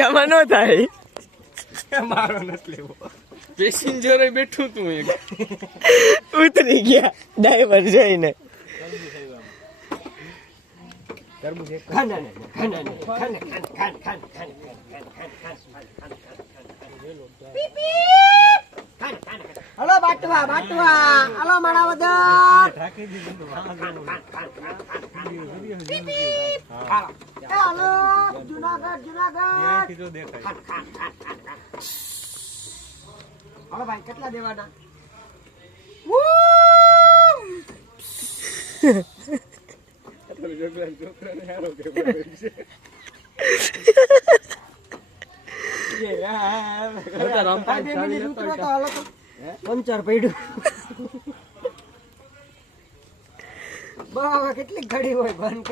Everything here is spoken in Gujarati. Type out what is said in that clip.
એમાં નો થાય મારો નથી લેવો પેસેન્જર બેઠું તું એક ઉતરી ગયા ડ્રાઈવર જોઈને હલો બાટવા બાટવા હલો મારા બધા હલો જુનાગઢ જુનાગઢ હલો ભાઈ કેટલા દેવાના પંચર પડ્યું કેટલી ઘડી હોય બંધ